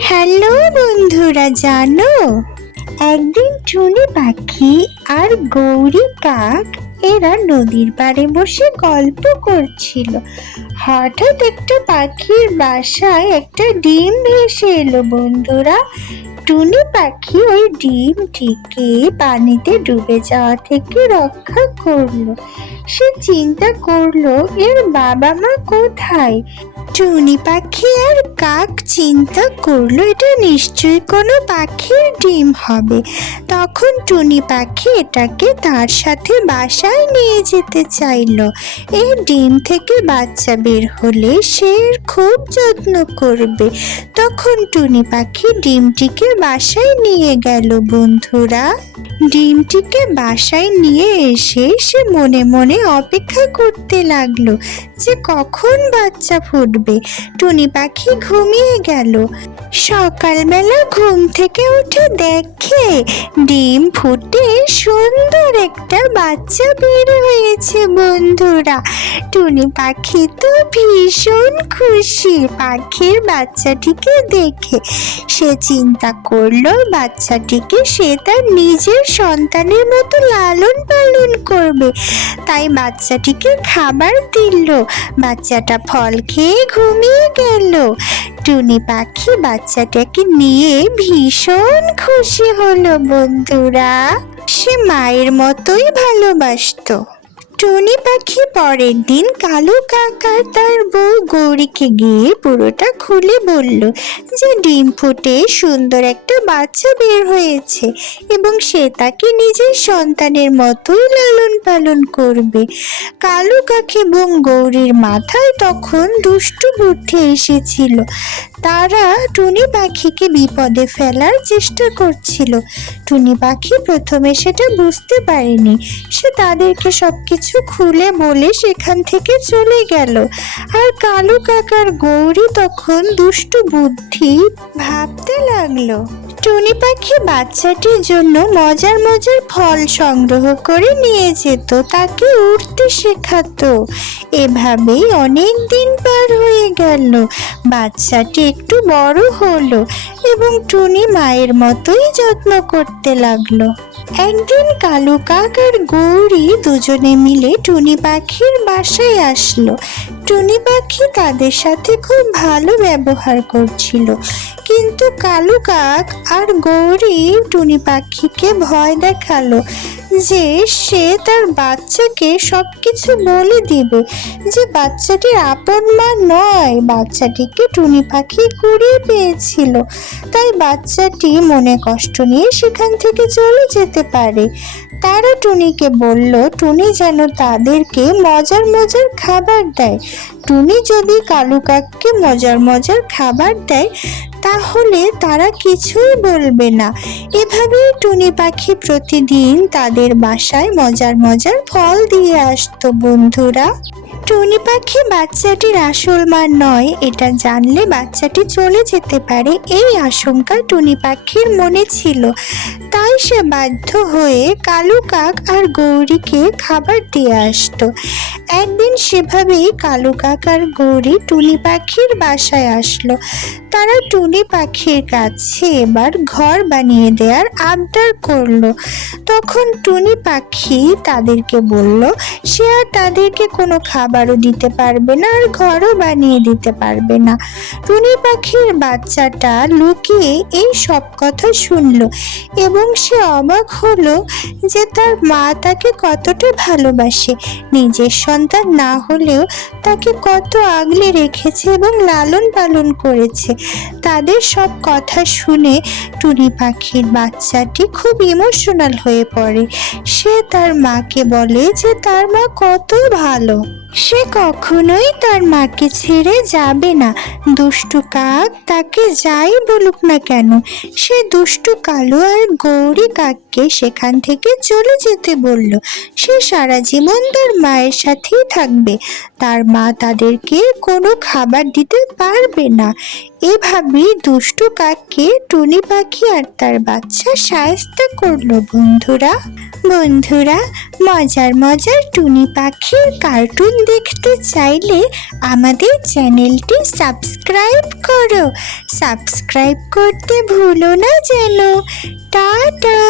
Hello বন্ধুরা, জানো একদিন টুনি পাখি আর গৌরী কাক এরা নদীর পাড়ে বসে গল্প করছিল। হঠাৎ একটা পাখির বাসায় একটা ডিম ভেসে এলো বন্ধুরা। টুনি পাখি ওই ডিমটিকে পানিতে ডুবে যাওয়া থেকে রক্ষা করলো। সে চিন্তা করলো এর বাবা মা কোথায়। টুনি পাখি আর কাক চিন্তা করলো এটা নিশ্চয়ই কোনো পাখির ডিম হবে। তখন টুনি পাখি এটাকে তার সাথে বাসায় নিয়ে যেতে চাইলো। এই ডিম থেকে বাচ্চা বের হলে সে এর খুব যত্ন করবে। তখন টুনি পাখি ডিমটিকে বাসায় নিয়ে গেল বন্ধুরা। ডিমটিকে বাসায় নিয়ে এসে সে মনে মনে অপেক্ষা করতে লাগলো যে কখন বাচ্চা ফুটবে। টুনি পাখি ঘুমিয়ে গেল। সকালবেলা ঘুম থেকে উঠে দেখে ডিম ফুটে সুন্দর একটা বাচ্চা বের হয়েছে বন্ধুরা। টুনি পাখি তো ভীষণ খুশি পাখির বাচ্চাটিকে দেখে। সে চিন্তা করলো বাচ্চাটিকে সে তার নিজের সন্তানের মতো লালন পালন করবে। তাই বাচ্চাটিকে খাবার দিল। বাচ্চাটা ফল খেয়ে ঘুমিয়ে গেল। টুনি পাখি বাচ্চাটাকে নিয়ে ভীষণ খুশি হলো বন্ধুরা। সে মায়ের মতোই ভালোবাসতো। টুনি পাখি পরের দিন কালু কাকা তার বউ গৌরীকে গিয়ে পুরোটা খুলে বলল যে ডিম ফুটে সুন্দর একটা বাচ্চা বের হয়েছে এবং সে তাকে নিজের সন্তানের মতোই লালন পালন করবে। কালু কাকি এবং গৌরীর মাথায় তখন দুষ্টু বুদ্ধি এসেছিল। তারা টুনি পাখিকে বিপদে ফেলার চেষ্টা করছিল। টুনি পাখি প্রথমে সেটা বুঝতে পারেনি। সে তাদেরকে সবকিছু খুলে বলে সেখান থেকে চলে গেল। আর কালু কাকার গৌরী তখন দুষ্টু বুদ্ধি ভাবতে লাগলো। টুনি পাখি বাচ্চাটির জন্য মজার মজার ফল সংগ্রহ করে নিয়ে যেত, তাকে উড়তে শেখাতো। এভাবেই অনেক দিন পার হয়ে গেল। বাচ্চাটি একটু বড় হলো এবং টুনি মায়ের মতোই যত্ন করতে লাগলো। একদিন কালু কাক আর গৌরী দুজনে মিলে টুনি পাখির বাসায় আসলো। টুনি পাখি তাদের সাথে খুব ভালো ব্যবহার করছিল, কিন্তু কালু কাক আর গৌরী টুনি পাখিকে ভয় দেখালো যে সে তার বাচ্চাকে সবকিছু বলে দিবে, যে বাচ্চাটির আপন মা নয়, বাচ্চাটিকে টুনি পাখি কুড়িয়ে পেয়েছিল। তাই বাচ্চাটি মনে কষ্ট নিয়ে সেখান থেকে চলে যেতে পারে। তারা টুনিকে বলল টুনি যেন তাদেরকে মজার মজার খাবার দেয়। টুনি যদি কালু কাককে মজার মজার খাবার দেয় তাহলে তারা কিছুই বলবে না। এভাবেই টুনি পাখি প্রতিদিন তাদের বাসায় মজার মজার ফল দিয়ে আসতো বন্ধুরা। টুনি পাখি বাচ্চাটির আসল মা নয় এটা জানলে বাচ্চাটি চলে যেতে পারে, এই আশঙ্কা টুনি পাখির মনে ছিল। তাই সে বাধ্য হয়ে কালু কাক আর গৌরীকে খাবার দিয়ে আসতো। একদিন সেভাবেই কালু কাক আর গৌরী টুনি পাখির বাসায় আসলো। তারা টুনি পাখির কাছে এবার ঘর বানিয়ে দেওয়ার আবদার করলো। তখন টুনি পাখি তাদেরকে বলল সে আর তাদেরকে কোনো খাবারও দিতে পারবে না আর ঘরও বানিয়ে দিতে পারবে না। টুনি পাখির বাচ্চাটা লুকিয়ে এই সব কথা শুনলো এবং সে অবাক হলো যে তার মা তাকে কতটা ভালোবাসে। নিজের সন্তান না হলেও তাকে কত আগলে রেখেছে এবং লালন পালন করেছে। তাদের সব কথা শুনে টুনি পাখির বাচ্চাটি খুব ইমোশনাল হয়ে পড়ে। সে তার মাকে বলে যে তার মা কত ভালো, সে কখনোই তার মাকে ছেড়ে যাবে না। দুষ্টু কাক তাকে যাই বলুক না কেন, সে দুষ্টু কালু আর গৌরী কাককে সেখান থেকে চলে যেতে বলল। সে সারা জীবন তার মায়ের সাথেই থাকবে। তার মা তাদেরকে কোনো খাবার দিতে পারবে না। এভাবেই দুষ্টু কাককে টুনি পাখি আর তার বাচ্চা শায়েস্তা করলো বন্ধুরা। বন্ধুরা, মজার মজার টুনি পাখির কার্টুন দেখতে চাইলে আমাদের চ্যানেলটি সাবস্ক্রাইব করো। সাবস্ক্রাইব করতে ভুলো না যেন। টাটা।